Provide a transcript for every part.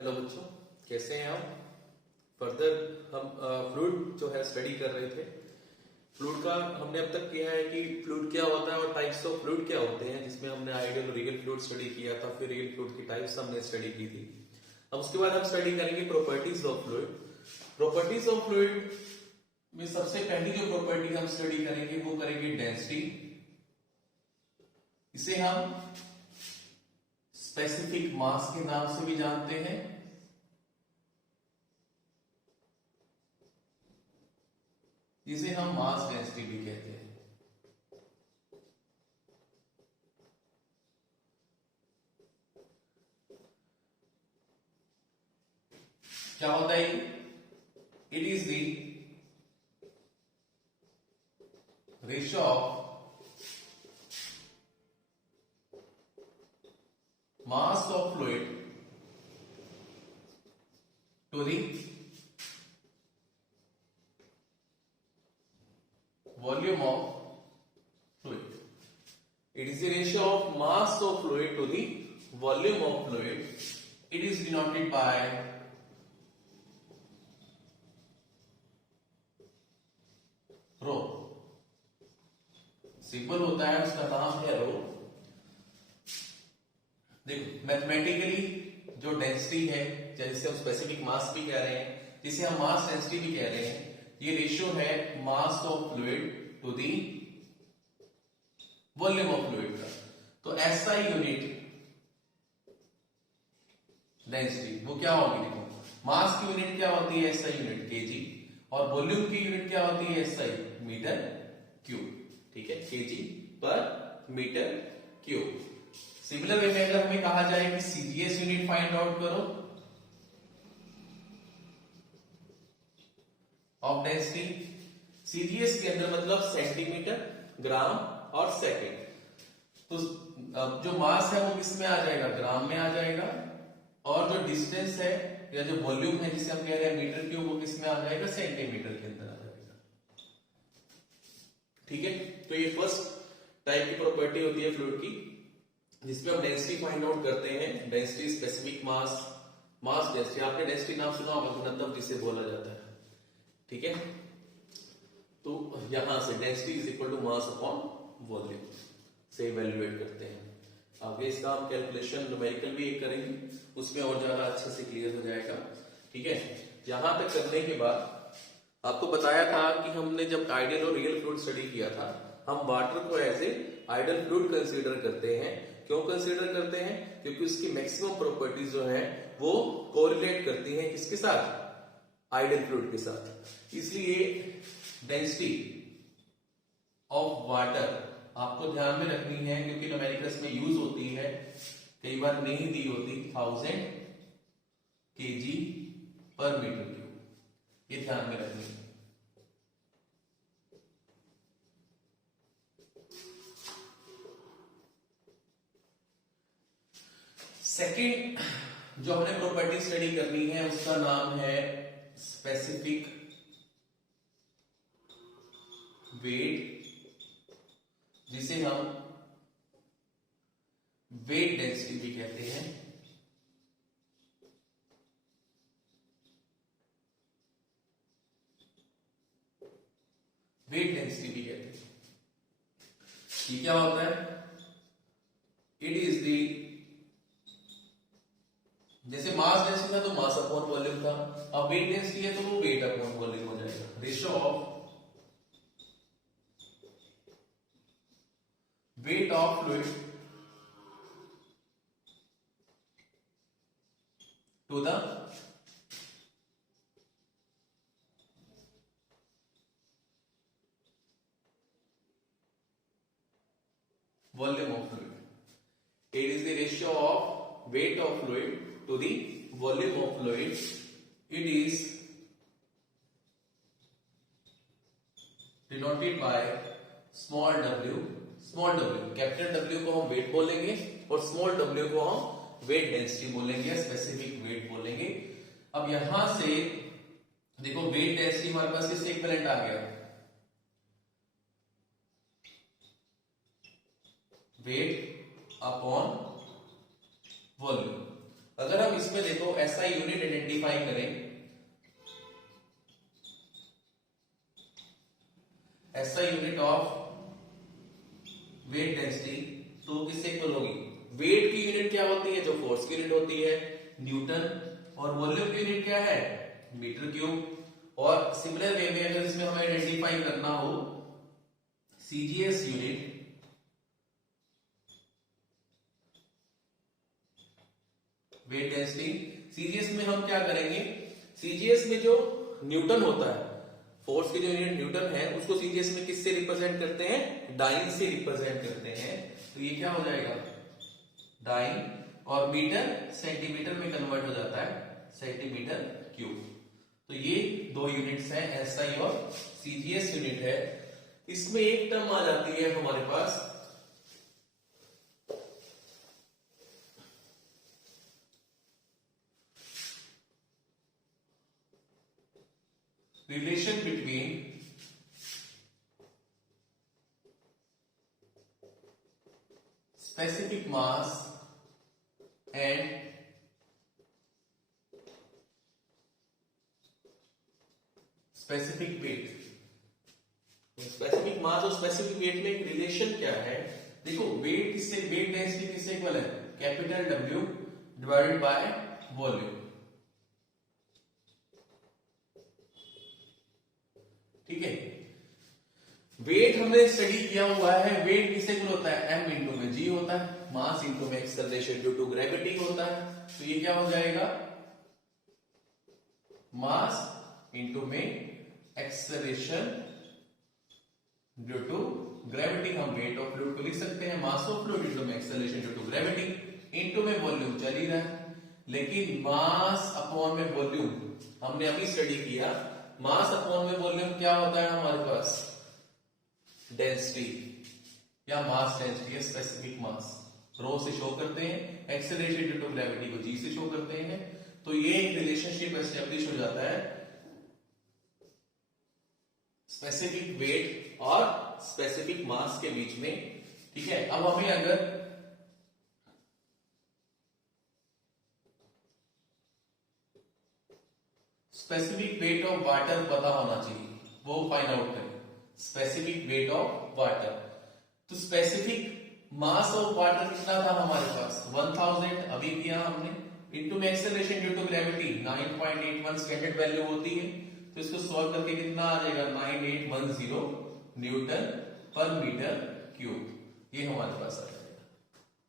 Hello बच्चों, कैसे हैं आप। फर्दर हम फ्लूइड जो है स्टडी कर रहे थे। फ्लूइड का हमने अब तक किया है कि फ्लूइड क्या होता है और टाइप्स ऑफ फ्लूइड क्या होते हैं, जिसमें हमने आइडियल और रियल फ्लूइड स्टडी किया था, फिर रियल फ्लूइड की टाइप्स हमने स्टडी की थी। अब उसके बाद हम स्टडी करेंगे properties of fluid. Properties of fluid में सबसे पहली जो प्रॉपर्टी हम स्टडी करेंगे वो करेंगे डेंसिटी। इसे हम स्पेसिफिक मास के नाम से भी जानते हैं। जिसे हम मास डेंसिटी भी कहते हैं। क्या होता है? It is the ratio of mass of fluid to the volume of fluid. It is the ratio of mass of fluid to the volume of fluid. It is denoted by rho. Simple होता है, उसका नाम है रो। देखो, mathematically जो density है, जिसे हम स्पेसिफिक मास भी कह रहे हैं, जिसे हम मास डेंसिटी भी कह रहे हैं, ये रेशियो है mass of fluid to the volume of fluid का। तो ऐसा यूनिट डेंसिटी वो क्या होगी? देखो, मास की यूनिट क्या होती है? एसआई यूनिट केजी, और वॉल्यूम की यूनिट क्या होती है? SI metre cube. ठीक है, केजी पर मीटर क्यूब। सिमिलर वे में अगर हमें कहा जाए कि सीजीएस यूनिट फाइंड आउट करो ऑफ डेंसिटी, सीजीएस के अंदर मतलब सेंटीमीटर, ग्राम और सेकंड। तो जो मास है वो किस में आ जाएगा? ग्राम में आ जाएगा। और जो डिस्टेंस है या जो वॉल्यूम है जिसे हम कह रहे हैं मीटर क्यूब, वो किस में आ जाएगा? सेंटीमीटर के अंदर आ जाएगा। ठीक है, तो ये फर्स्ट टाइप की प्रॉपर्टी होती है फ्लूइड की, जिसमें हम डेंसिटी फाइंड आउट करते हैं। डेंसिटी स्पेसिफिक मास, मास डेंसिटी, आपने डेंसिटी नाम सुना होगा, घनत्व जिसे बोला जाता है। ठीक है, तो यहां से density is equal to mass upon volume से इवेल्युएट करते हैं। आगे इसका हम कैलकुलेशन न्यूमेरिकल भी एक करेंगे, उसमें और ज्यादा अच्छे से क्लियर हो जाएगा। ठीक है, यहां तक करने के बाद आपको बताया था कि हमने जब आइडियल और रियल फ्लूइड स्टडी किया था, हम वाटर को as a ideal fluid consider करते हैं। क्यों कंसीडर करते हैं? क्योंकि उसकी मैक्सिमम प्रॉपर्टीज जो है वो कोरिलेट करती हैं किसके साथ? आइडियल फ्लूइड के साथ। इसलिए डेंसिटी ऑफ वाटर आपको ध्यान में रखनी है, क्योंकि न्यूमेरिकल्स में यूज होती है, कई बार नहीं दी होती। 1000 kg पर मीटर क्यूब, ये ध्यान में रखनी है। सेकेंड जो हमने प्रॉपर्टी स्टडी करनी है उसका नाम है स्पेसिफिक वेट, जिसे हम वेट डेंसिटी भी कहते हैं। वेट डेंसिटी भी कहते हैं। ये क्या होता है? इट इज दी, जैसे मास डेंसिटी था तो मास अपॉन वॉल्यूम था, अब वेट डेंसिटी है तो वो वेट अपॉन वॉल्यूम हो जाएगा। Ratio of weight of fluid to the volume of fluid. It is the ratio of weight of fluid to the volume of fluid. It is denoted by small w, small w, capital W को हम wait बोलेंगे और small w को हम weight density बोलेंगे, specific weight बोलेंगे। अब यहां से देखो, वेट डेंसिटी हमारे पास किससे इक्विवेलेंट आ गया? Weight upon volume. अगर हम इसमें देखो ऐसा यूनिट आइडेंटिफाई करें, ऐसा यूनिट ऑफ वेट डेंसिटी, तो किससे इक्वल होगी? वेट की यूनिट क्या होती है? जो फोर्स की यूनिट होती है, न्यूटन, और वॉल्यूम की यूनिट क्या है? Metre cube. और सिमिलर वे में अगर इसमें हमें आइडेंटिफाई करना हो CGS unit, weight density, CGS में हम क्या करेंगे? सीजीएस में जो न्यूटन होता है, फोर्स की जो यूनिट न्यूटन है, उसको सीजीएस में किससे रिप्रेजेंट करते हैं? डाइन से रिप्रेजेंट करते हैं। तो ये क्या हो जाएगा? डाइन, और मीटर सेंटीमीटर में कन्वर्ट हो जाता है सेंटीमीटर क्यूब। तो ये दो यूनिट्स हैं, एसआई और सीजीएस यूनिट है। इसमें एक टर्म आ जाती है हमारे पास relation between specific mass and specific weight. Specific mass और स्पेसिफिक वेट में एक रिलेशन क्या है? देखो, वेट किससे, वेट डेंसिटी किससे इक्वल है? Capital W divided by volume. ठीक है, वेट हमने स्टडी किया हुआ है, वेट किससे इक्वल होता है? एम इंटू में जी होता है, मास इंटू में एक्सेलरेशन ड्यू टू ग्रेविटी होता है। तो ये क्या हो जाएगा? मास इंटू में एक्सेलरेशन ड्यू टू ग्रेविटी। हम वेट ऑफ फ्लूइड को लिख सकते हैं मास ऑफ फ्लूइड इंटू में acceleration due to gravity, into में वॉल्यूम चल ही रहा है। लेकिन मास अपॉन में वॉल्यूम हमने अभी स्टडी किया, मास अपॉन में वॉल्यूम क्या होता है हमारे पास? डेंसिटी या मास डेंसिटी या स्पेसिफिक मास, रो से शो करते हैं, एक्सेलरेशन ड्यू टू ग्रेविटी को जी से शो करते हैं। तो ये एक रिलेशनशिप एस्टेब्लिश हो जाता है स्पेसिफिक वेट और स्पेसिफिक मास के बीच में। ठीक है, अब हमें अगर स्पेसिफिक वेट ऑफ वाटर पता होना चाहिए, वो फाइंड आउट करें। स्पेसिफिक वेट ऑफ वाटर, तो स्पेसिफिक मास ऑफ वाटर कितना था हमारे पास? 1000 अभी किया हमने, इंटू में acceleration due to gravity 9.81 standard value होती है। तो इसको सॉल्व करके कितना आ जाएगा? 9810 न्यूटन पर मीटर क्यूब। ये हमारे पास आ जाएगा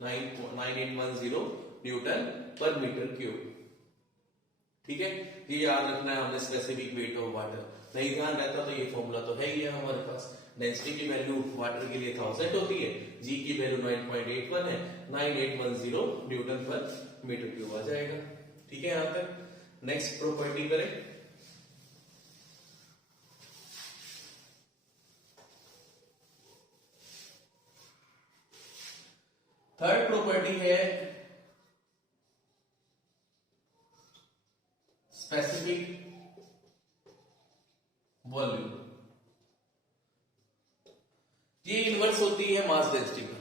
9810 न्यूटन पर मीटर क्यूब। ठीक है, ये याद रखना है हमने, स्पेसिफिक वेट ऑफ वाटर। नहीं ध्यान रहता तो ये फॉर्मूला तो है ही है हमारे पास। डेंसिटी की वैल्यू वाटर के लिए 1000 होती है, जी की वैल्यू 9.81 है, 9810 न्यूटन पर मीटर क्यूब आ जाएगा। ठीक है, यहां तक। नेक्स्ट प्रॉपर्टी करें। थर्ड प्रॉपर्टी है स्पेसिफिक वॉल्यूम। ये इनवर्स होती है मास डेंसिटी का।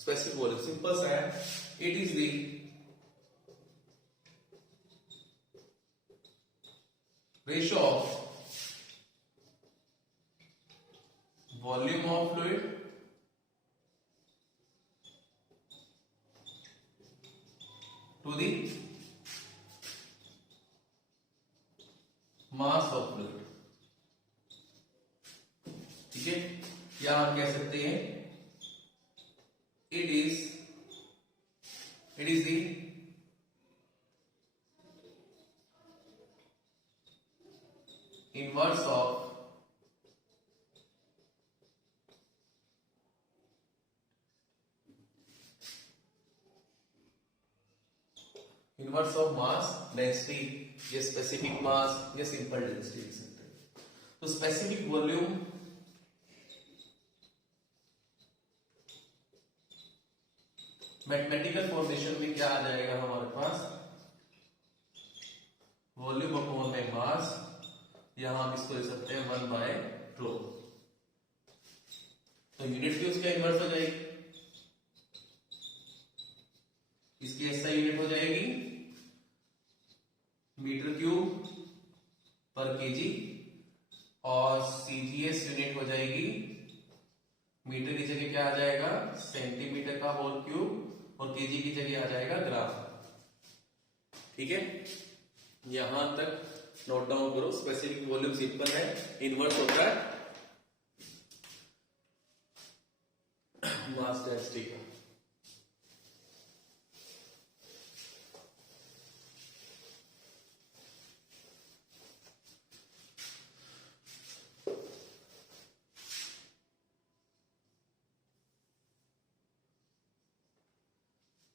स्पेसिफिक वॉल्यूम सिंपल सा है, it is the ratio of volume of fluid to the mass of fluid. ठीक है, या हम कह सकते हैं it is the inverse of mass density, या स्पेसिफिक मास या सिंपल डेंसिटी लिख सकते हैं। तो स्पेसिफिक वॉल्यूम मैथमेटिकल फॉर्मेशन में क्या आ जाएगा हमारे पास? वॉल्यूम अपॉन में मास, यहां हम इसको ले सकते हैं 1/ρ। तो यूनिट भी उसका इन्वर्स हो जाएगी, इसकी एसआई यूनिट हो जाएगी मीटर क्यूब पर केजी और सीजीएस यूनिट हो जाएगी मीटर की जगह क्या आ जाएगा सेंटीमीटर का होल क्यूब और केजी की जगह आ जाएगा ग्राम। ठीक है, यहां तक नोट डाउन करो। स्पेसिफिक वॉल्यूम सिंपल है, इनवर्स होता है मास डेंसिटी का।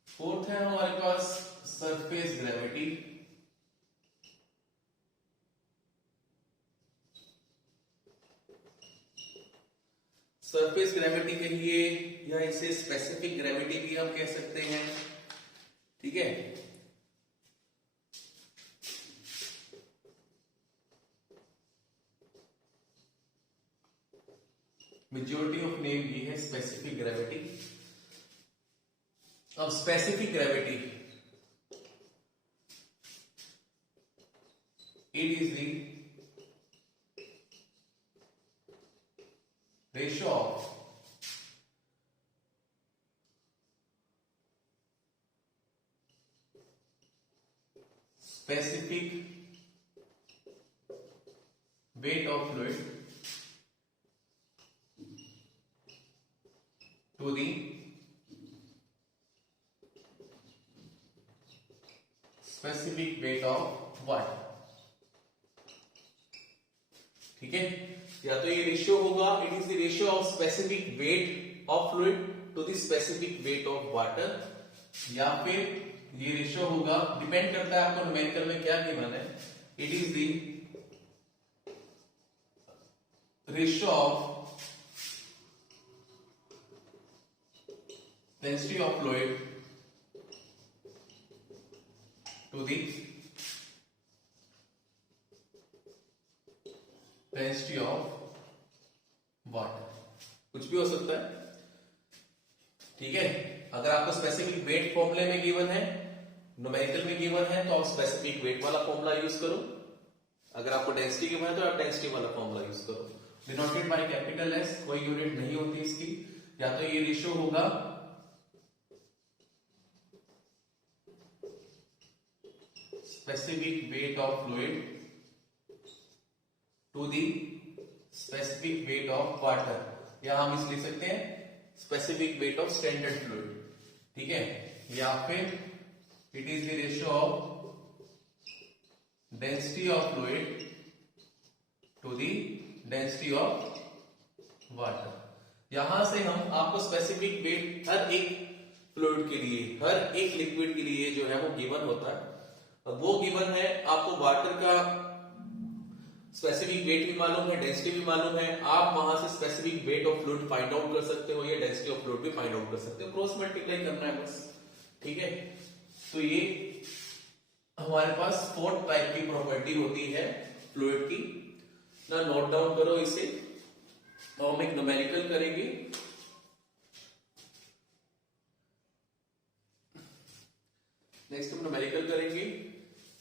फोर्थ है हमारे पास सरफेस ग्रेविटी। सरफेस ग्रेविटी के लिए या इसे स्पेसिफिक ग्रेविटी भी हम कह सकते हैं। ठीक है, मेजॉरिटी ऑफ नेम ये है स्पेसिफिक ग्रेविटी। अब specific gravity it is the ratio of specific weight of fluid to the specific weight of water। ठीक है, या तो ये रेशियो होगा it is the ratio of specific weight of fluid to the specific weight of water, या फिर ये ratio होगा, डिपेंड करता है आपको न्यूमेरिकल में क्या गिवन है, it is the ratio of density of fluid to the density of water. कुछ भी हो सकता है। ठीक है, अगर आपको स्पेसिफिक वेट फॉर्मूले में गिवन है, न्यूमेरिकल में गिवन है, तो आप स्पेसिफिक वेट वाला फॉर्मूला यूज करो। अगर आपको डेंसिटी गिवन है तो आप डेंसिटी वाला फॉर्मूला यूज करो। डिनोटेड बाय कैपिटल एस, कोई यूनिट नहीं होती इसकी। या तो ये रेशियो होगा specific weight of fluid to the specific weight of water, या हम इसे लिख सकते हैं specific weight of standard fluid. ठीक है, या फिर it is the ratio of density of fluid to the density of water. यहां से हम आपको स्पेसिफिक वेट हर एक फ्लूइड के लिए, हर एक लिक्विड के लिए जो है वो गिवन होता है। वो गिवन है आपको वाटर का स्पेसिफिक वेट भी मालूम है, डेंसिटी भी मालूम है। आप वहां से specific weight of fluid find out कर सकते हो, या डेंसिटी ऑफ फ्लूइड भी फाइंड आउट कर सकते हो। क्रॉस मल्टीप्लाई करना है बस। ठीक है, तो ये हमारे पास फोर्थ टाइप की प्रॉपर्टी होती है फ्लूइड की। ना नोट डाउन करो इसे, तो हम एक न्यूमेरिकल करेंगे। नेक्स्ट हम न्यूमेरिकल करेंगे।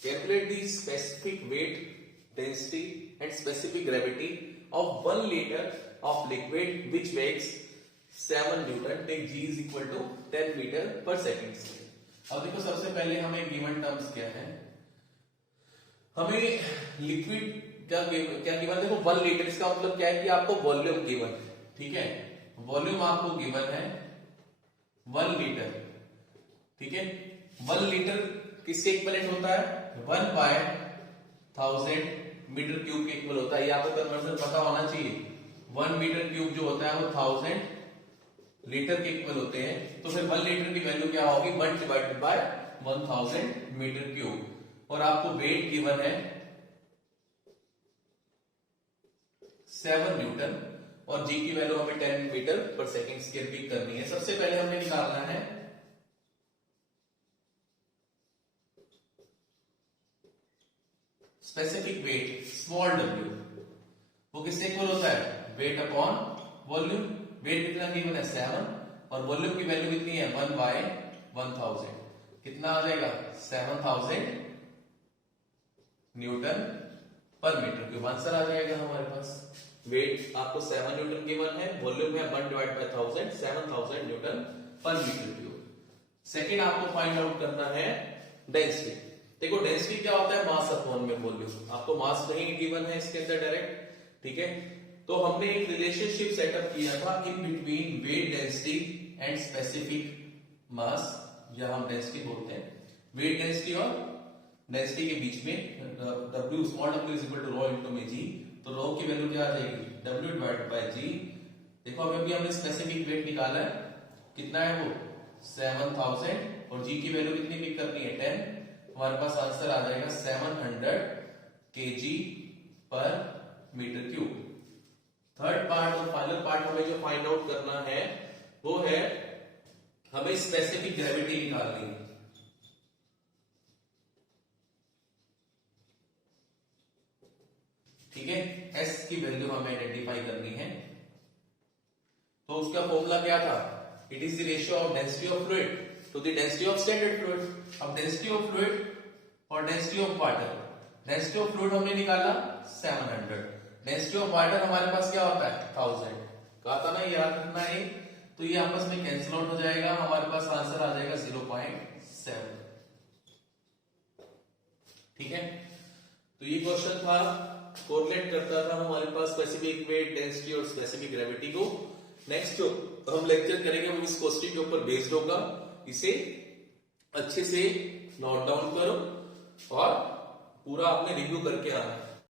Calculate the specific wait, density and specific gravity of 1 liter of liquid which weighs 7 Newton. Take G is equal to 10 meter per second। और देखो सबसे पहले हमें गिवन टर्म्स क्या है, हमें लिक्विड क्या गिवन, देखो 1 लीटर, इसका मतलब क्या है कि आपको वॉल्यूम गिवन है। ठीक है, वॉल्यूम आपको गिवन है 1 लीटर। ठीक है, 1 लीटर किसके इक्विवेलेंट होता है, 1/1000 मीटर क्यूब के इक्वल होता है। ये आपको कन्वर्जन पता होना चाहिए। 1 मीटर क्यूब जो होता है वो 1000 लीटर के इक्वल होते हैं। तो फिर 1 लीटर की वैल्यू क्या होगी, 1 डिवाइडेड बाय 1000 मीटर क्यूब। और आपको वेट गिवन है 7 न्यूटन, और जी की वैल्यू हमें 10 मीटर पर सेकेंड स्क्वायर भी करनी है। सबसे पहले हमने निकालना है स्पेसिफिक वेट, स्मॉल w। वो किससे इक्वल होता है, वेट अपॉन वॉल्यूम। वेट कितना गिवन है 7, और वॉल्यूम की वैल्यू कितनी है 1/1000। कितना आ जाएगा 7000 न्यूटन पर मीटर क्यूब आंसर आ जाएगा हमारे पास। वेट आपको 7 न्यूटन गिवन है, वॉल्यूम है 1 डिवाइड बाय 1000, 7000 न्यूटन पर मीटर क्यूब। सेकंड आपको फाइंड आउट करना है डेंसिटी। देखो डेंसिटी क्या होता है, मास अपॉन में वॉल्यूम। आपको मास नहीं गिवन है इसके अंदर डायरेक्ट, ठीक है। तो हमने एक रिलेशनशिप सेटअप किया था in between weight density and specific mass, या हम डेंसिटी बोलते हैं। वेट डेंसिटी और डेंसिटी के बीच में W small w is equal to rho into में g, तो रो की वैल्यू क्या आ जाएगी, W डिवाइडेड बाय g। देखो अभी हमने स्पेसिफिक वेट निकाला है, कितना है वो 7000, और g की वैल्यू कितनी पिक करनी है 10। हमारे पास आंसर आ जाएगा 700 kg पर मीटर क्यूब। थर्ड पार्ट और फाइनल पार्ट हमें जो फाइंड आउट करना है वो है हमें स्पेसिफिक ग्रेविटी निकालनी है। ठीक है, S की वैल्यू हमें आइडेंटिफाई करनी है। तो उसका फॉर्मूला क्या था, it is the ratio of density of fluid to the density of standard fluid. अब डेंसिटी ऑफ फ्लूइड और density of water, density of fluid हमने निकाला 700, डेंसिटी ऑफ वाटर हमारे पास क्या होता है 1000। कहा था ना याद रखना है, तो ये आपस में कैंसिल आउट हो जाएगा, हमारे पास आंसर आ जाएगा 0.7। ठीक है, तो ये क्वेश्चन था, कोरिलेट करता था हमारे पास स्पेसिफिक वेट डेंसिटी और स्पेसिफिक ग्रेविटी को। नेक्स्ट जो हम लेक्चर करेंगे वो इस क्वेश्चन के ऊपर बेस्ड होगा। इसे अच्छे से नोट डाउन करो और पूरा आपने रिव्यू करके आना।